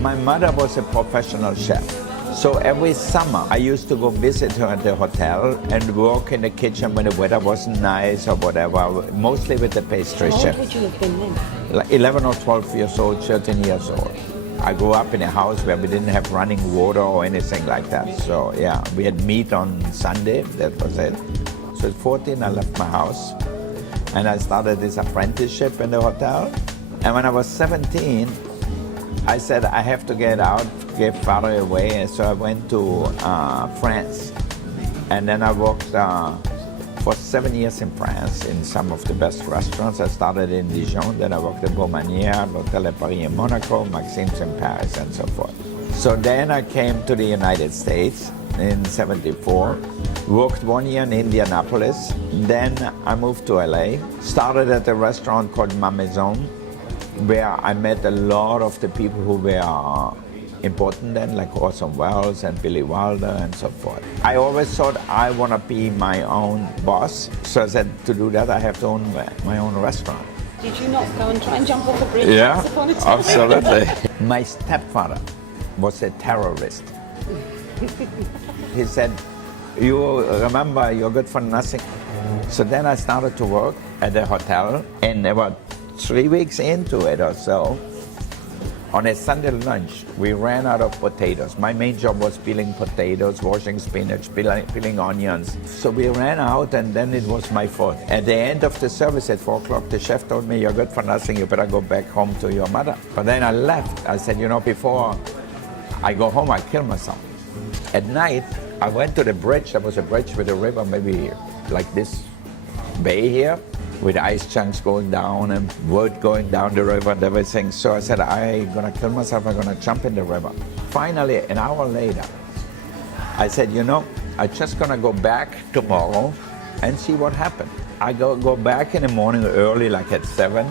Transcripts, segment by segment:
My mother was a professional chef. So every summer I used to go visit her at the hotel and work in the kitchen when the weather wasn't nice or whatever, mostly with the pastry chef. How old would you have been then? Like 11 or 12 years old, 13 years old. I grew up in a house where we didn't have running water or anything like that. So yeah, we had meat on Sunday, that was it. So at 14 I left my house and I started this apprenticeship in the hotel. And when I was 17, I said I have to get out, get farther away. And so I went to France. And then I worked for 7 years in France in some of the best restaurants. I started in Dijon, then I worked at Beaumanière, L'Hôtel de Paris in Monaco, Maxime's in Paris, and so forth. So then I came to the United States in '74, worked 1 year in Indianapolis. Then I moved to LA, started at a restaurant called Ma Maison, where I met a lot of the people who were important then, like Orson Welles and Billy Wilder and so forth. I always thought I want to be my own boss, so I said to do that I have to own my own restaurant. Did you not go and try and jump off a bridge? Yeah, Upon a time? absolutely. My stepfather was a terrorist. He said, you remember, you're good for nothing. So then I started to work at the hotel, and about 3 weeks into it or so, on a Sunday lunch, we ran out of potatoes. My main job was peeling potatoes, washing spinach, peeling onions. So we ran out, and then it was my fault. At the end of the service at 4 o'clock, the chef told me, you're good for nothing, you better go back home to your mother. But then I left. I said, you know, before I go home, I kill myself. At night, I went to the bridge. There was a bridge with a river, maybe like this bay here, with ice chunks going down and wood going down the river and everything. So I said, I'm gonna kill myself, I'm gonna jump in the river. Finally, an hour later, I said, you know, I'm just gonna go back tomorrow and see what happened. I go back in the morning early, like at 7,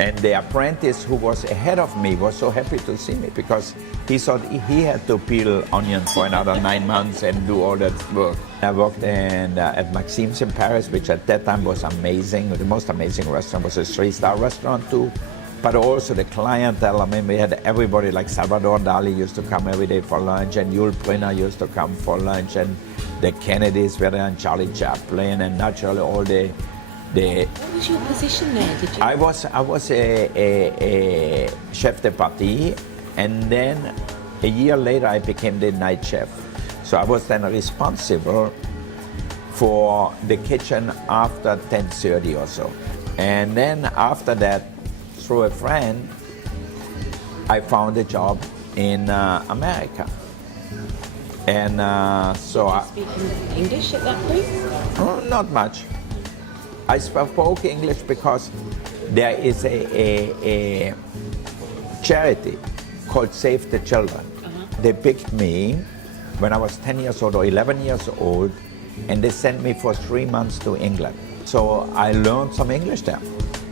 and the apprentice who was ahead of me was so happy to see me because he thought he had to peel onions for another 9 months and do all that work. I worked at Maxime's in Paris, which at that time was amazing. The most amazing restaurant. Was a 3-star restaurant too. But also the clientele, I mean, we had everybody like Salvador Dali used to come every day for lunch, and Yul Brynner used to come for lunch, and the Kennedys were there, and Charlie Chaplin, and naturally all the What was your position there? Did you? I was a chef de partie, and then a year later I became the night chef. So I was then responsible for the kitchen after 10:30 or so. And then after that, through a friend, I found a job in America. And so I... Speaking English at that point? Not much. I spoke English because there is a charity called Save the Children. They picked me when I was 10 years old or 11 years old, and they sent me for 3 months to England. So I learned some English there.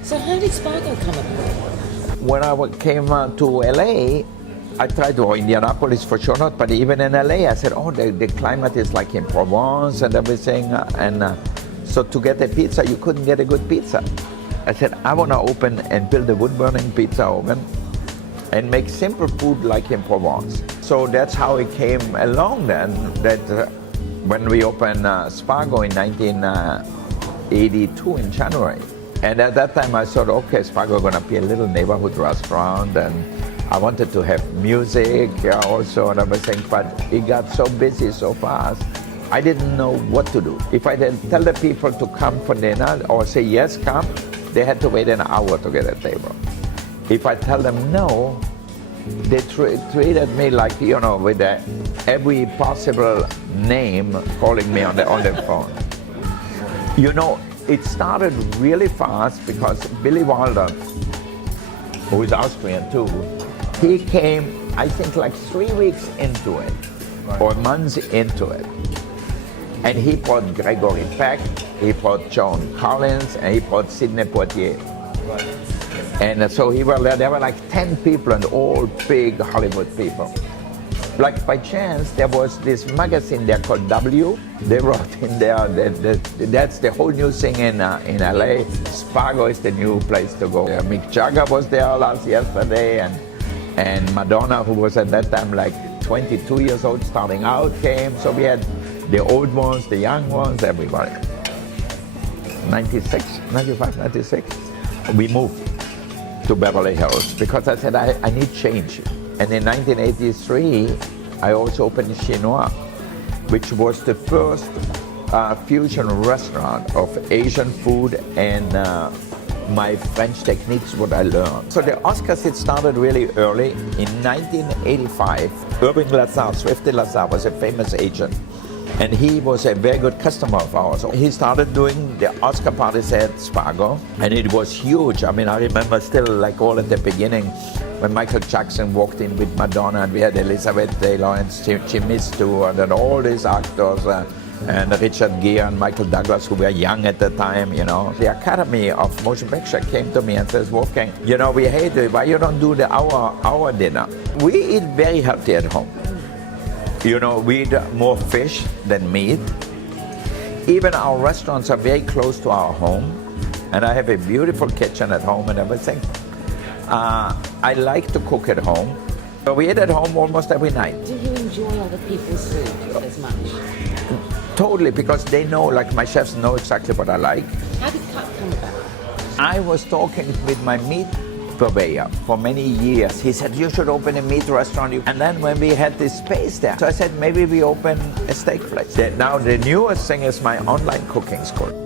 So how did Spargo come about? When I came to LA, I tried to, Indianapolis for sure not, but even in LA, I said, oh, the climate is like in Provence and everything. So to get a pizza, you couldn't get a good pizza. I said, I want to open and build a wood-burning pizza oven and make simple food like in Provence. So that's how it came along then, that when we opened Spargo in 1982 in January. And at that time I thought, okay, Spargo gonna be a little neighborhood restaurant, and I wanted to have music also and everything, but it got so busy so fast, I didn't know what to do. If I didn't tell the people to come for dinner or say, yes, come, they had to wait an hour to get a table. If I tell them no, they treated me like, you know, with every possible name calling me on the phone. You know, it started really fast because Billy Wilder, who is Austrian too, he came, I think, like 3 weeks into it, or months into it. And he brought Gregory Peck, he brought Joan Collins, and he brought Sidney Poitier. And so there were like 10 people, and all big Hollywood people. Like by chance, there was this magazine there called W. They wrote in there that that's the whole new thing in LA. Spargo is the new place to go. Mick Jagger was there yesterday, and And Madonna, who was at that time like 22 years old, starting out, came. So we had the old ones, the young ones, everybody. 95, 96, we moved to Beverly Hills because I said I need change. And in 1983, I also opened Chinois, which was the first fusion restaurant of Asian food and my French techniques, what I learned. So the Oscars, it started really early. In 1985, Irving Lazar, Swifty Lazar, was a famous agent. And he was a very good customer of ours. He started doing the Oscar parties at Spago, and it was huge. I mean, I remember still, like all at the beginning, when Michael Jackson walked in with Madonna, and we had Elizabeth Taylor and Jimmy Stewart and all these actors, and Richard Gere and Michael Douglas, who were young at the time, you know. The Academy of Motion Picture came to me and says, Wolfgang, you know, we hate it. Why you don't do the hour dinner? We eat very healthy at home. You know, we eat more fish than meat. Even our restaurants are very close to our home. And I have a beautiful kitchen at home and everything. I like to cook at home. So we eat at home almost every night. Do you enjoy other people's food as much? Totally, because they know, like my chefs know exactly what I like. How did cut come about? I was talking with my meat purveyor for many years. He said, you should open a meat restaurant. And then when we had this space there, so I said, maybe we open a steak place. Now the newest thing is my online cooking school.